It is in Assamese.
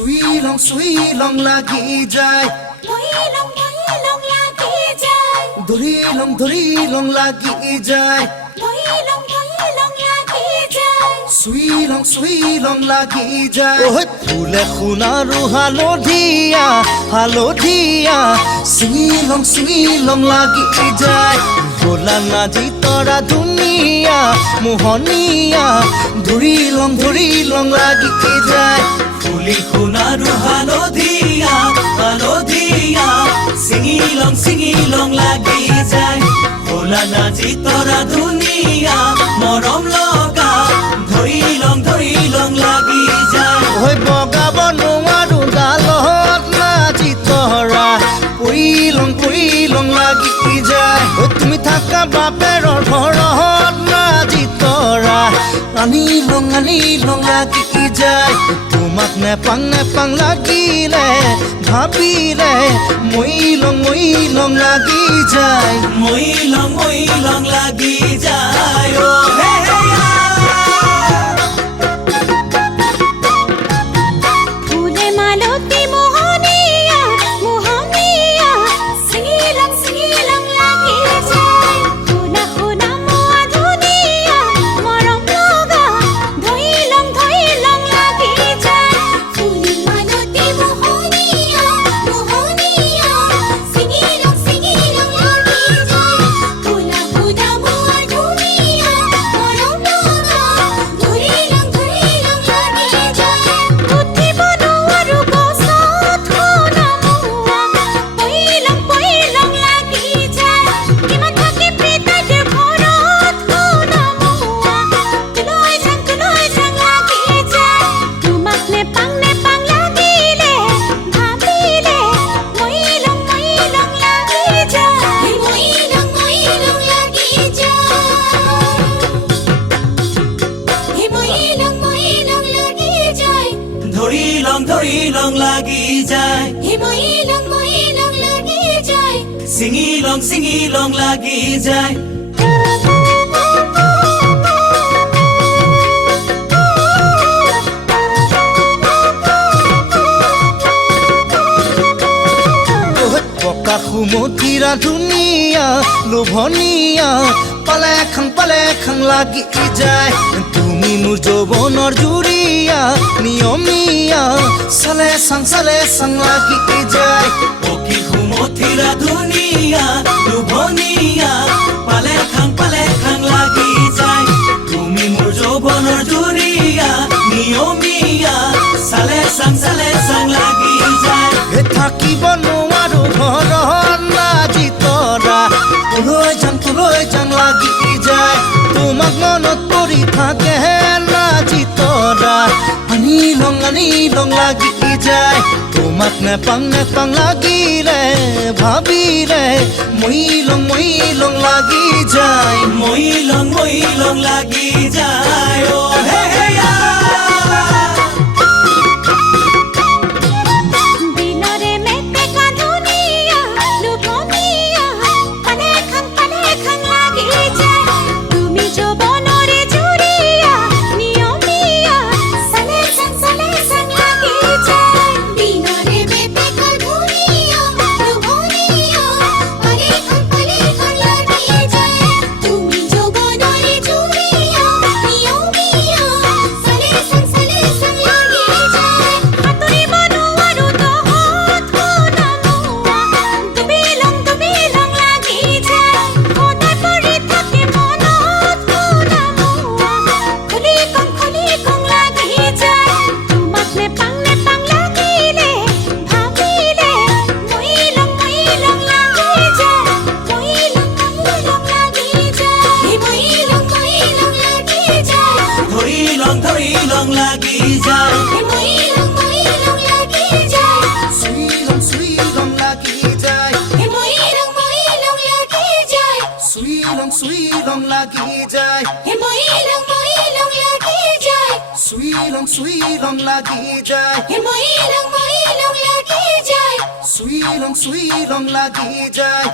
সুই লং লাগি যায় ধৰি লং লাগি যায় সুই লং লাগি যায় ওহ ফুলে খুনাৰু হালধীয়া চিঙি লং লাগি যায় গোলা নাজি তৰা ধুনীয়া মোহনীয়া ধৰি লং লাগি যায় ফুলি খুনাৰু হালধীয়া চিঙি লং লাগি যায় গোলা নাজি তৰা ধুনীয়া মৰম লগা ধৰি লং লাগি যায় হৈ বগাব নোৱাৰো গালত নাজি তৰা পৰি লং লাগি যায় তুমি থাকা বাপেৰৰ ঘৰত নাজি তৰা আনি লং লাগি যায় তোমাক নেপাং লাগিলে ভাবিলে মই লং লাগি যায় মই লং লাগি যায় ও হে ধৰি লং লাগি যায় চিঙি লং লাগি যায় পকা সুমথিৰা ধুনীয়া লোভনীয়া পালে খাং লাগি যায় তুমি মোৰ যৌৱনৰ জুৰিয়া নিয়মীয়া চালে চাং লাগি যায় পকি সুমথিৰা ধুনীয়া লোভনীয়া পালে খাং লাগি যায় তুমি মোৰ যৌৱনৰ জুৰিয়া নিয়মীয়া চালে চাং লাগি যায় থাকিব নোৱাৰো ঘৰত নাজি তৰা তোলৈ যাম লাগি যায় তোমাক মনত পৰি থাকে নাজি তৰা আনি লং লাগি যায় তোমাক নেপাং লাগিলে ভাবিলে মই লং লাগি যায় মই লং লাগি যায় ও হে ধৰি লং লাগি যায় সুই লং লাগি যায় সুই লং লাগি যায় সুই লং লাগি যায় সুই লং লাগি যায়